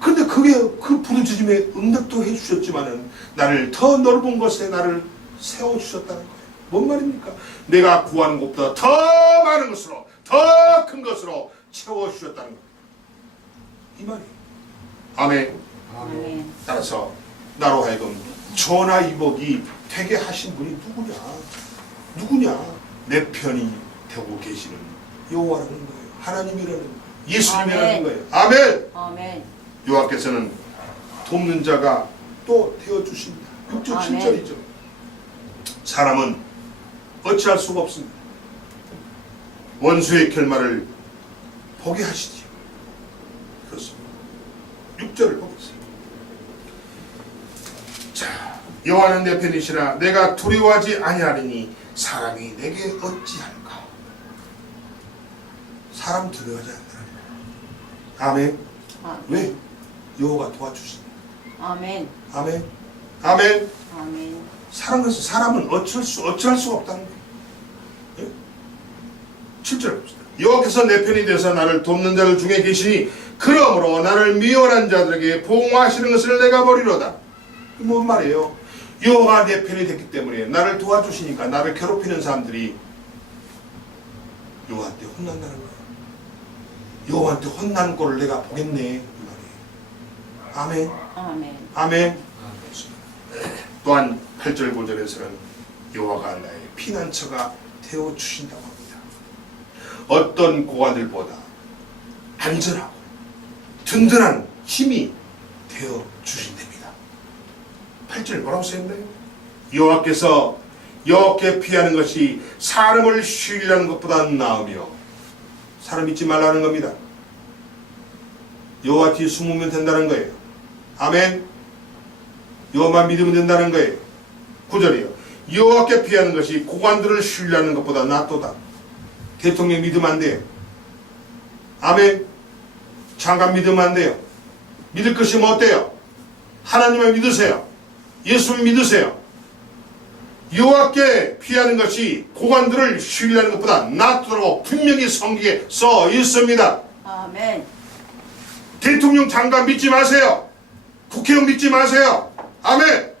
근데 그게 그 부르짖음에 응답도 해주셨지만은 나를 더 넓은 곳에 나를 세워주셨다는 거예요. 뭔 말입니까? 내가 구하는 것보다 더 많은 것으로 더 큰 것으로 채워주셨다는 거예요. 이 말이에요. 아멘. 아멘. 따라서 나로 하여금 전하 이복이 되게 하신 분이 누구냐? 내 편이 되고 계시는 여호와라는 거예요. 하나님이라는 거예요. 예수님이라는 거예요. 아멘. 아멘. 여호와께서는 돕는 자가 또 되어주십니다. 6절 7절이죠. 사람은 어찌할 수가 없습니다. 원수의 결말을 보게 하시지요. 그렇습니다. 6절을 보겠습니다. 자, 여호와는 내 편이시라 내가 두려워하지 아니하리니 사람이 내게 어찌할까. 사람 두려워하지 않는다. 아멘. 왜? 여호와가 도와주신다. 아멘. 아멘. 아멘. 아멘. 사람은 어쩔 수가 없다는 거예요. 예? 7절 봅시다. 여호와께서 내 편이 되어서 나를 돕는 자들 중에 계시니 그러므로 나를 미워한 자들에게 보응하시는 것을 내가 버리로다. 뭔 말이에요? 여호와가 내 편이 됐기 때문에 나를 도와주시니까 나를 괴롭히는 사람들이 여호와한테 혼난다는 거예요. 여호와한테 혼나는 꼴을 내가 보겠네 이 말이에요. 아멘. 아멘. 아멘. 또한 8절 9절에서는 여호와가 나의 피난처가 되어주신다고 합니다. 어떤 고관들보다 안전하고 든든한 힘이 되어주신답니다. 8절 뭐라고 써있나요? 여호와께서 여호와께 피하는 것이 사람을 신뢰하는 것보다 나으며 사람 믿지 말라는 겁니다. 여호와 뒤에 숨으면 된다는 거예요. 아멘. 여호와만 믿으면 된다는 거예요. 9절이요. 여호와께 피하는 것이 고관들을 신뢰하는 것보다 낫도다. 대통령 믿으면 안 돼요. 아멘. 장관 믿으면 안 돼요. 믿을 것이 뭐 어때요? 하나님을 믿으세요. 예수를 믿으세요. 여호와께 피하는 것이 고관들을 신뢰하는 것보다 낫도록 분명히 성경에 써 있습니다. 아멘. 대통령 장관 믿지 마세요. 국회의원 믿지 마세요. 아멘.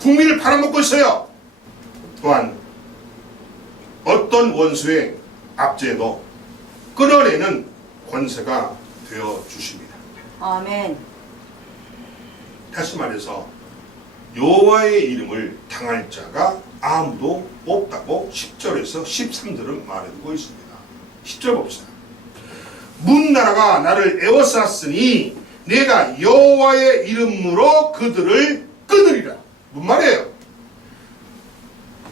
국민을 팔아먹고 있어요. 또한 어떤 원수의 압제도 끌어내는 권세가 되어 주십니다. 아멘. 다시 말해서 여호와의 이름을 당할 자가 아무도 없다고 10절에서 13절은 말해두고 있습니다. 10절 봅시다. 문나라가 나를 에워쌌으니 내가 여호와의 이름으로 그들을 끊으리라. 뭔 말이에요?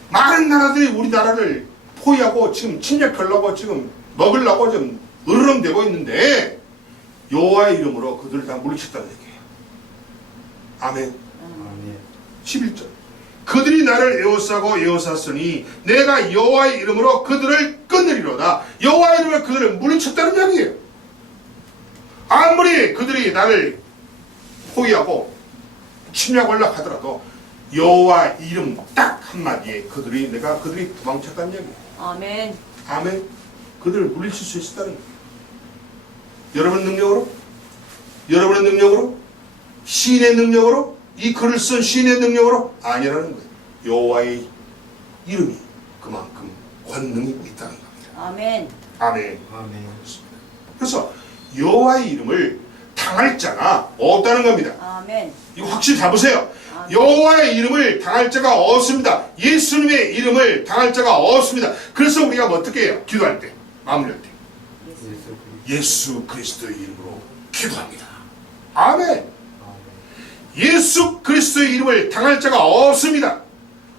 많은 나라들이 우리나라를 포위하고 지금 침략하려고 지금 먹으려고 좀 으르렁대고 있는데 여호와의 이름으로 그들을 다 물리쳤다는 얘기예요. 아멘. 11절. 그들이 나를 에워싸고 에워쌌으니 내가 여호와의 이름으로 그들을 끊으리로다. 여호와의 이름으로 그들을 물리쳤다는 얘기예요. 아무리 그들이 나를 포위하고 침략하려고 하더라도 여호와 이름 딱 한마디에 내가 그들이 도망쳤다는 얘기예요. 아멘. 아멘. 그들을 물리칠 수 있었다는 거예요. 여러분의 능력으로? 여러분의 능력으로? 시인의 능력으로? 이 글을 쓴 시인의 능력으로? 아니라는 거예요. 여호와의 이름이 그만큼 권능이 있다는 겁니다. 아멘. 아멘. 그래서 여호와의 이름을 당할 자가 없다는 겁니다. 아멘. 이거 확실히 잡으세요. 아멘. 여호와의 이름을 당할 자가 없습니다. 예수님의 이름을 당할 자가 없습니다. 그래서 우리가 뭐 어떻게 해요? 기도할 때, 마무리할 때 예수 그리스도의 이름으로 기도합니다. 아멘. 예수 그리스도의 이름을 당할 자가 없습니다.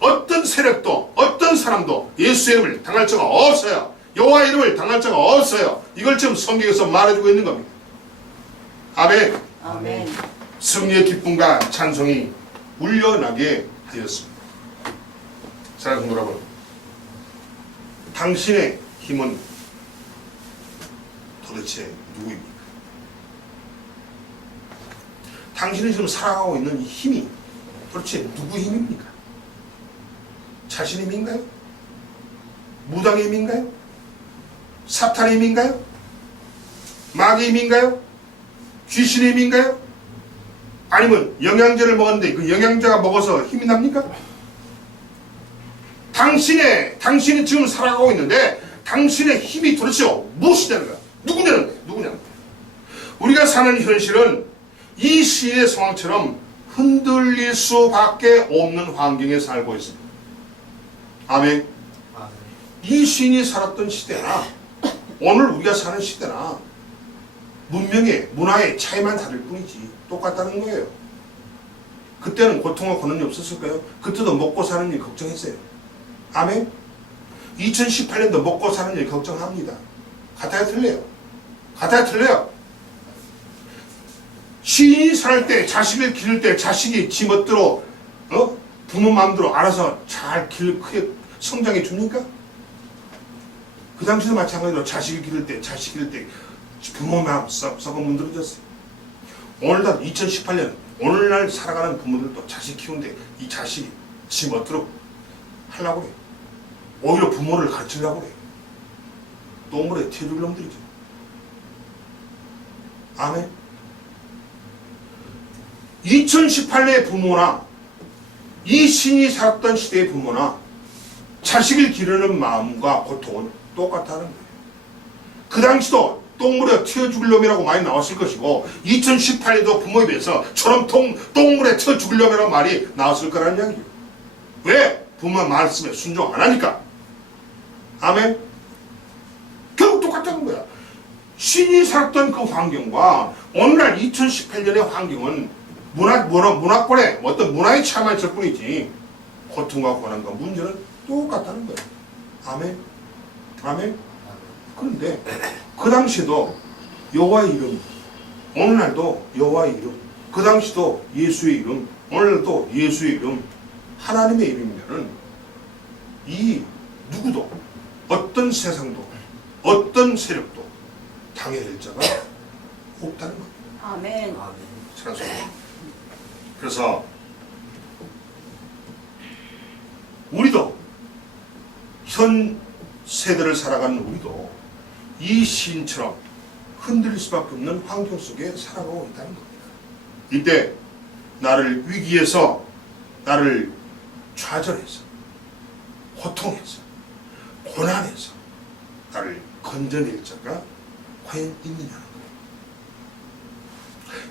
어떤 세력도 어떤 사람도 예수의 이름을 당할 자가 없어요. 여호와의 이름을 당할 자가 없어요. 이걸 지금 성경에서 말해주고 있는 겁니다. 아멘. 아멘. 승리의 기쁨과 찬송이 울려나게 하였습니다. 사랑하는 여러분, 당신의 힘은 도대체 누구입니까? 당신이 지금 살아가고 있는 이 힘이 도대체 누구 힘입니까? 자신의 힘인가요? 무당의 힘인가요? 사탄의 힘인가요? 마귀의 힘인가요? 귀신의 힘인가요? 아니면 영양제를 먹었는데 그 영양제가 먹어서 힘이 납니까? 당신이 지금 살아가고 있는데 당신의 힘이 도대체 무엇이냐는 거야? 누구냐는 거야? 우리가 사는 현실은 이 시인의 상황처럼 흔들릴 수밖에 없는 환경에 살고 있습니다. 아멘. 이 시인이 살았던 시대나 오늘 우리가 사는 시대나 문명의 문화의 차이만 다를 뿐이지 똑같다는 거예요. 그때는 고통과 고난이 없었을까요? 그때도 먹고 사는 일 걱정했어요. 아멘. 2018년도 먹고 사는 일 걱정합니다. 같아요, 틀려요? 같아요, 틀려요? 시인이 살 때, 자식을 기를 때 자식이 지멋대로 부모 마음대로 알아서 잘 크게 성장해 줍니까? 그 당시도 마찬가지로 자식을 기를 때 부모 마음 썩어 문드러졌어요. 오늘날 2018년 오늘날 살아가는 부모들도 자식 키우는데 이 자식이 지 멋대로 하려고 그래. 오히려 부모를 가르치려고 그래. 똥물에 튀어줄 놈들이죠. 아멘. 2018년의 부모나 이 신이 살았던 시대의 부모나 자식을 기르는 마음과 고통은 똑같다는 거예요. 그 당시도 똥물에 튀어 죽을 놈이라고 많이 나왔을 것이고 2018년도 부모에 비해서 저런 똥물에 튀어 죽을 놈이라는 말이 나왔을 거라는 이야기예요. 왜? 부모 말씀에 순종 안 하니까. 아멘. 결국 똑같다는 거야. 신이 살았던 그 환경과 오늘날 2018년의 환경은 문화권의 어떤 문화의 차이만 있을 뿐이지 고통과 고난과 문제는 똑같다는 거예요. 아멘. 아멘. 그런데 그 당시에도 여호와의 이름, 오늘날도 여호와의 이름, 그 당시도 예수의 이름, 오늘날도 예수의 이름, 하나님의 이름이면은 이 누구도 어떤 세상도 어떤 세력도 당해낼 자가 없다는 겁니다. 아멘. 그래서 우리도 현 세대를 살아가는 우리도 이 시인처럼 흔들릴 수밖에 없는 환경 속에 살아가고 있다는 겁니다. 이때 나를 위기에서 나를 좌절해서 고통해서 고난해서 나를 건져낼 자가 과연 있느냐는 거예요.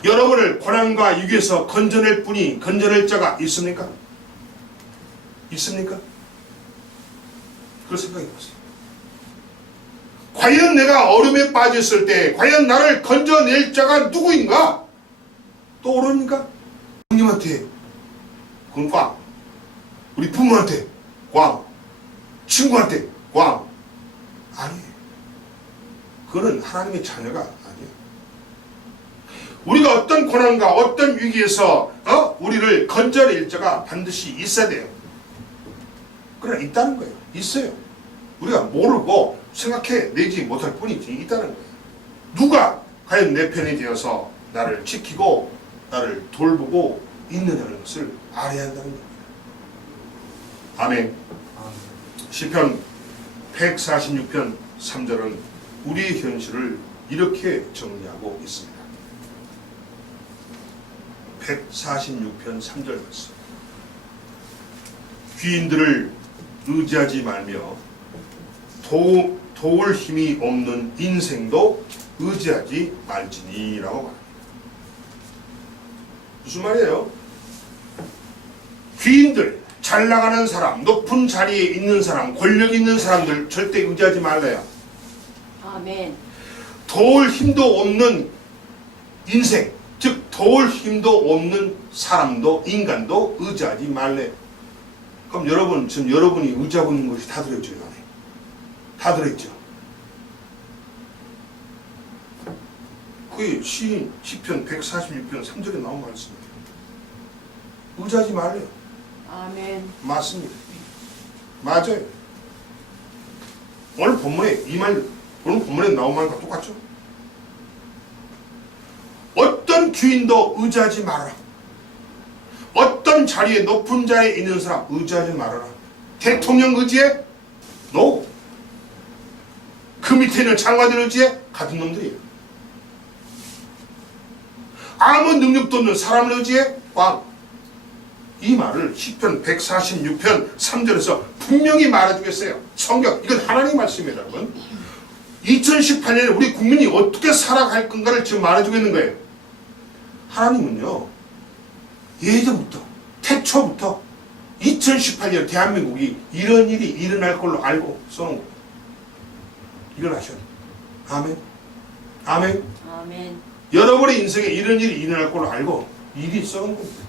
여러분을 고난과 위기에서 건져낼 분이 건져낼 자가 있습니까? 있습니까? 그걸 생각해 보세요. 과연 내가 어려움에 빠졌을 때 과연 나를 건져낼 자가 누구인가? 떠오릅니까? 형님한테 그건 꽝, 우리 부모한테 꽝, 친구한테 꽝. 아니에요. 그거는 하나님의 자녀가 아니에요. 우리가 어떤 고난과 어떤 위기에서 우리를 건져낼 자가 반드시 있어야 돼요. 그러나 있다는 거예요. 있어요. 우리가 모르고 생각해내지 못할 뿐이지 있다는 거예요. 누가 과연 내 편이 되어서 나를 지키고 나를 돌보고 있느냐는 것을 알아야 한다는 겁니다. 아멘. 시편 146편 3절은 우리의 현실을 이렇게 정리하고 있습니다. 146편 3절 말씀. 귀인들을 의지하지 말며 도울 힘이 없는 인생도 의지하지 말지니라고 말합니다. 무슨 말이에요? 귀인들, 잘 나가는 사람, 높은 자리에 있는 사람, 권력 있는 사람들 절대 의지하지 말래요. 아멘. 도울 힘도 없는 인생, 즉 도울 힘도 없는 사람도 인간도 의지하지 말래요. 그럼 여러분, 지금 여러분이 의지하고 있는 것이 다 들어있죠, 이 안에. 다 들어있죠. 그게 시편 146편 3절에 나온 말씀이에요. 의지하지 말래요. 아멘. 맞습니다. 맞아요. 오늘 본문에 오늘 본문에 나온 말과 똑같죠? 어떤 귀인도 의지하지 말아라. 어떤 자리에 높은 자리에 있는 사람 의지하지 말아라. 대통령 의지에? No. 그 밑에 있는 장관들 의지에? 같은 놈들이에요. 아무 능력도 없는 사람을 의지에? 꽝. 이 말을 시편 146편 3절에서 분명히 말해주겠어요. 성경, 이건 하나님 말씀입니다, 여러분. 2018년에 우리 국민이 어떻게 살아갈 건가를 지금 말해주고 있는 거예요. 하나님은요, 예전부터, 태초부터 2018년 대한민국이 이런 일이 일어날 걸로 알고 써놓은 거예요. 일어나셔야 돼요. 아멘. 아멘. 아멘. 여러분의 인생에 이런 일이 일어날 걸로 알고 일이 써놓은 겁니다.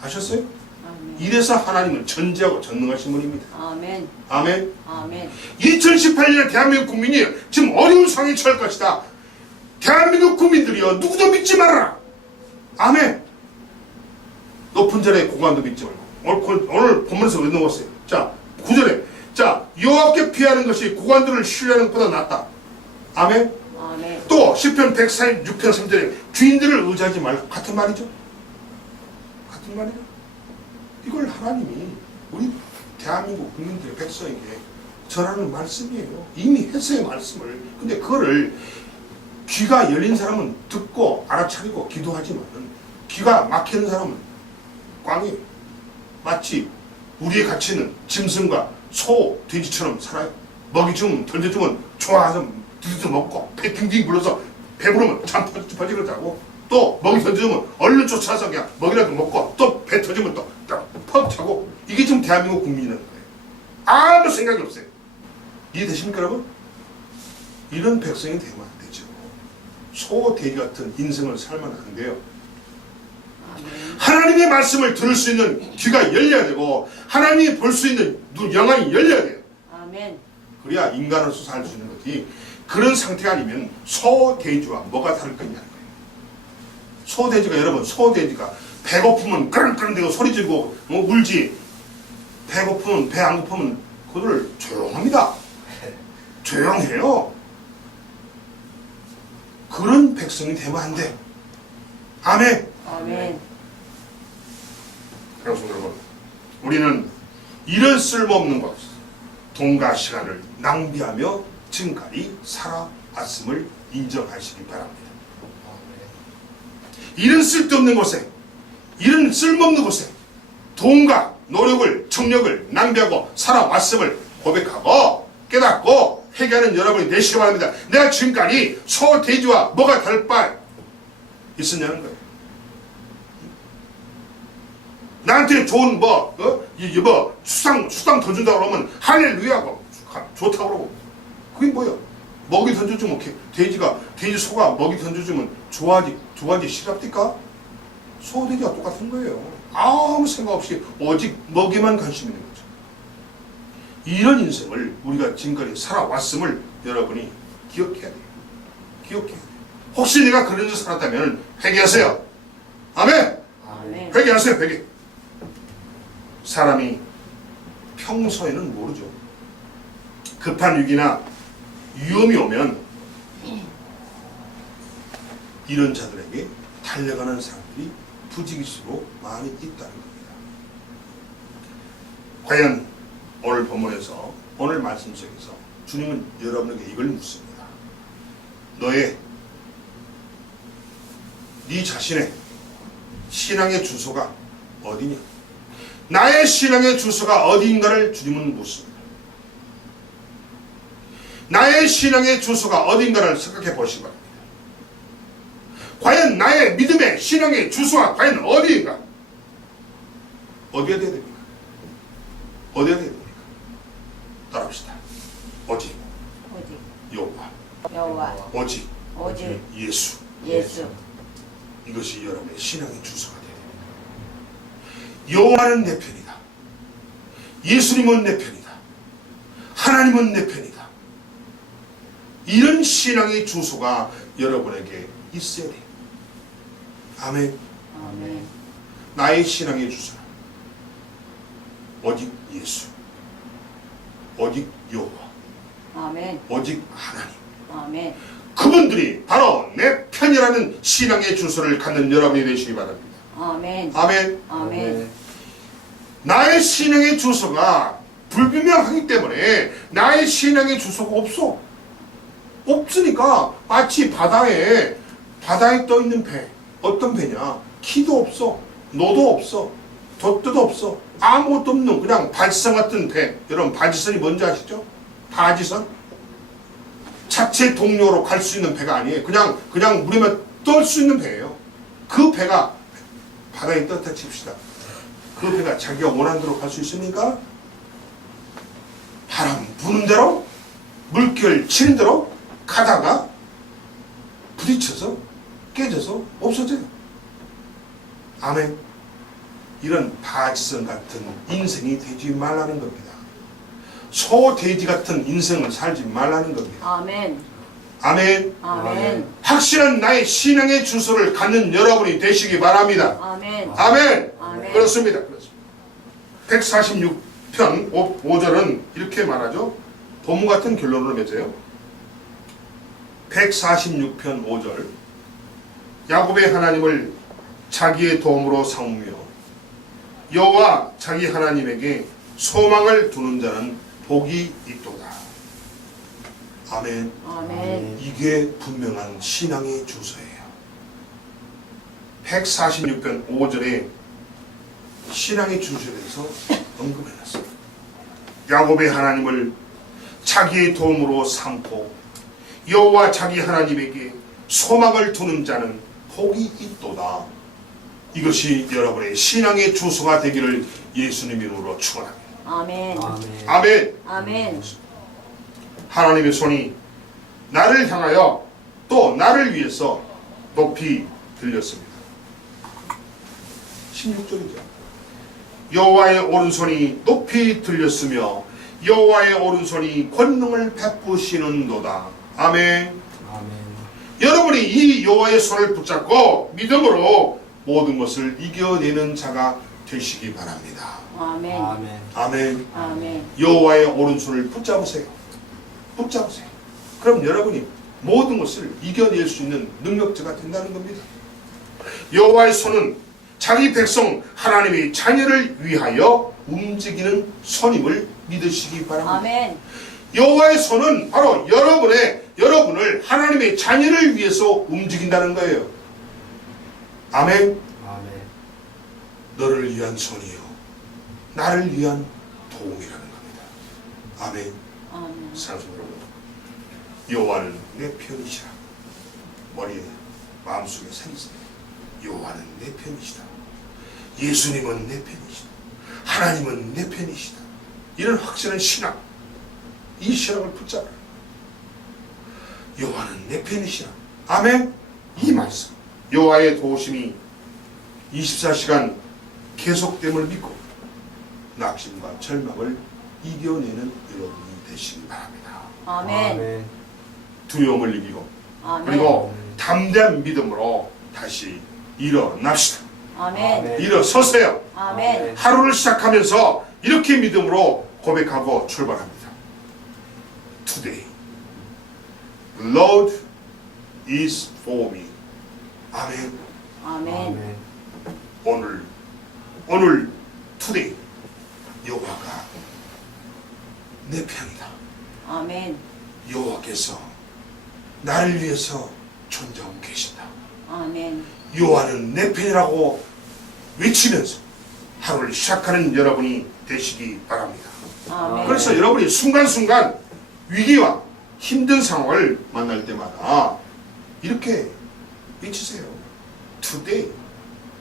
아셨어요? 아멘. 이래서 하나님은 전지하고 전능하신 분입니다. 아멘. 아멘. 아멘. 2018년에 대한민국 국민이 지금 어려운 상황에 처할 것이다. 대한민국 국민들이여 누구도 믿지 말아라. 아멘. 높은 자리의 고관도 믿지 말고 오늘 본문에서 왜 넣었어요? 자, 9절에 자, 여호와께 피하는 것이 고관들을 신뢰하는 것보다 낫다. 아멘. 아멘. 또 시편 146편 3절에 주인들을 의지하지 말라. 같은 말이죠. 같은 말이죠. 이걸 하나님이 우리 대한민국 국민들의 백성에게 전하는 말씀이에요. 이미 했어요, 말씀을. 근데 그거를 귀가 열린 사람은 듣고 알아차리고 기도하지만 귀가 막히는 사람은 꽝이에요. 마치 우리의 가치는 짐승과 소, 돼지처럼 살아요. 먹이 주면 던져주면 좋아서 드디어 먹고 배 빙빙 불러서 배부르면 잠 퍼지고 자고 또 먹이 던져주면 얼른 쫓아서 그냥 먹이라도 먹고 또 배 터지면 또 퍽 자고 이게 지금 대한민국 국민이라는 거예요. 아무 생각이 없어요. 이해되십니까 여러분? 이런 백성이 되면 안 되죠. 소, 돼지 같은 인생을 살면 안 돼요. 아멘. 하나님의 말씀을 들을 수 있는 귀가 열려야 되고 하나님이 볼 수 있는 영안이 열려야 돼요. 아멘. 그래야 인간으로서 살 수 있는 거지. 그런 상태가 아니면 소돼지와 뭐가 다를 거냐는 거예요. 소돼지가 여러분 소돼지가 배고프면 끄렁끄렁대고 소리 지르고 울지. 배고프면 배 안 고프면 그들 조용합니다. 조용해요. 그런 백성이 되면 안 돼. 아멘. 아멘. 그래서 여러분 우리는 이런 쓸모없는 것 돈과 시간을 낭비하며 지금까지 살아왔음을 인정하시기 바랍니다. 이런 쓸데없는 곳에 이런 쓸모없는 곳에 돈과 노력을 정력을 낭비하고 살아왔음을 고백하고 깨닫고 회개하는 여러분이 되시기 바랍니다. 내가 지금까지 소, 돼지와 뭐가 다를 바 있었냐는 거예요. 나한테 좋은 수당 더 준다고 그러면 할렐루야고 좋다고 그러고 그게 뭐야? 먹이 던져주면 돼지 소가 먹이 던져주면 좋아하지 싫합니까? 소 돼지가 똑같은 거예요. 아무 생각 없이 오직 먹이만 관심 있는 거죠. 이런 인생을 우리가 지금까지 살아왔음을 여러분이 기억해야 돼요. 기억해야 돼요. 혹시 내가 그런 줄 살았다면 회개하세요. 아멘. 아멘. 회개하세요. 회개. 사람이 평소에는 모르죠. 급한 위기나 위험이 오면 이런 자들에게 달려가는 사람들이 부지기수로 많이 있다는 겁니다. 과연 오늘 본문에서 오늘 말씀 속에서 주님은 여러분에게 이걸 묻습니다. 네 자신의 신앙의 주소가 어디냐? 나의 신앙의 주소가 어디인가를 주님은 묻습니다. 나의 신앙의 주소가 어딘가를 생각해 보시기 바랍니다. 과연 나의 믿음의 신앙의 주소가 과연 어디인가? 어디가 되어야 됩니까? 어디가 되어야 됩니까? 따라합시다. 오직 여호와 오직 예수 이것이 여러분의 신앙의 주소가 되어야 됩니다. 여호와는 내 편이다. 예수님은 내 편이다. 하나님은 내 편이다. 이런 신앙의 주소가 여러분에게 있어야 돼요. 아멘. 아멘. 나의 신앙의 주소는 오직 예수, 오직 여호와, 아멘. 오직 하나님. 아멘. 그분들이 바로 내 편이라는 신앙의 주소를 갖는 여러분이 되시기 바랍니다. 아멘. 아멘. 아멘. 나의 신앙의 주소가 불분명하기 때문에 나의 신앙의 주소가 없어. 없으니까 마치 바다에 떠 있는 배. 어떤 배냐? 키도 없어, 노도 없어, 돛도 없어, 아무것도 없는 그냥 바지선 같은 배. 여러분 바지선이 뭔지 아시죠? 바지선? 자체 동료로 갈 수 있는 배가 아니에요. 그냥 물에만 떨 수 있는 배예요. 그 배가 바다에 떴다 칩시다. 그 배가 자기가 원하는 대로 갈 수 있습니까? 바람 부는 대로 물결 치는 대로 가다가 부딪혀서 깨져서 없어져요. 아멘. 이런 바지선 같은 인생이 되지 말라는 겁니다. 소, 돼지 같은 인생을 살지 말라는 겁니다. 아멘. 아멘. 아멘. 확실한 나의 신앙의 주소를 갖는 여러분이 되시기 바랍니다. 아멘. 아멘. 아멘. 그렇습니다. 146편 5절은 이렇게 말하죠. 도무 같은 결론을 맺어요. 146편 5절. 야곱의 하나님을 자기의 도움으로 삼으며 여호와 자기 하나님에게 소망을 두는 자는 복이 있도다. 아멘. 아멘. 이게 분명한 신앙의 주소예요. 146편 5절에 신앙의 주소에 대해서 언급해놨어요. 야곱의 하나님을 자기의 도움으로 삼고 여호와 자기 하나님에게 소망을 두는 자는 복이 있도다. 이것이 여러분의 신앙의 주소가 되기를 예수님 이름으로 축원합니다. 아멘. 아멘. 아멘. 아멘. 하나님의 손이 나를 향하여 또 나를 위해서 높이 들렸습니다. 16절이죠. 여호와의 오른손이 높이 들렸으며 여호와의 오른손이 권능을 베푸시는도다. 아멘. 아멘. 여러분이 이 여호와의 손을 붙잡고 믿음으로 모든 것을 이겨내는 자가 되시기 바랍니다. 아멘. 아멘. 아멘. 아멘. 여호와의 오른손을 붙잡으세요. 붙잡으세요. 그럼 여러분이 모든 것을 이겨낼 수 있는 능력자가 된다는 겁니다. 여호와의 손은 자기 백성 하나님의 자녀를 위하여 움직이는 손임을 믿으시기 바랍니다. 아멘. 여호와의 손은 바로 여러분을 하나님의 자녀를 위해서 움직인다는 거예요. 아멘. 아멘. 너를 위한 손이요 나를 위한 도움이라는 겁니다. 아멘. 아멘. 사랑하는 여러분, 여호와는 내 편이시라. 머리에 마음속에 새기세요. 여호와는 내 편이시다. 예수님은 내 편이시다. 하나님은 내 편이시다. 이런 확실한 신앙, 이 신앙을 붙잡아요. 여호와는 내 편이시라. 아멘. 이 말씀, 여호와의 도우심이 24시간 계속됨을 믿고 낙심과 절망을 이겨내는 여러분이 되시기 바랍니다. 아멘. 두려움을 이기고 아멘. 그리고 담대한 믿음으로 다시 일어납시다. 아멘. 일어서세요. 아멘. 하루를 시작하면서 이렇게 믿음으로 고백하고 출발합니다. Today, the Lord is for me. 아멘. 아멘. 오늘 today 여호와가 내 편이다. 아멘. 여호와께서 나를 위해서 존재하고 계신다. 아멘. 여호와는 내 편이라고 외치면서 하루를 시작하는 여러분이 되시기 바랍니다. 아멘. 그래서 여러분이 순간순간 위기와 힘든 상황을 만날 때마다 이렇게 외치세요. Today,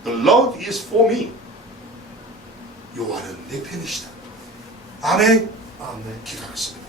the Lord is for me. 여호와는 내 편이시다. 아멘. 아멘. 기도하겠습니다.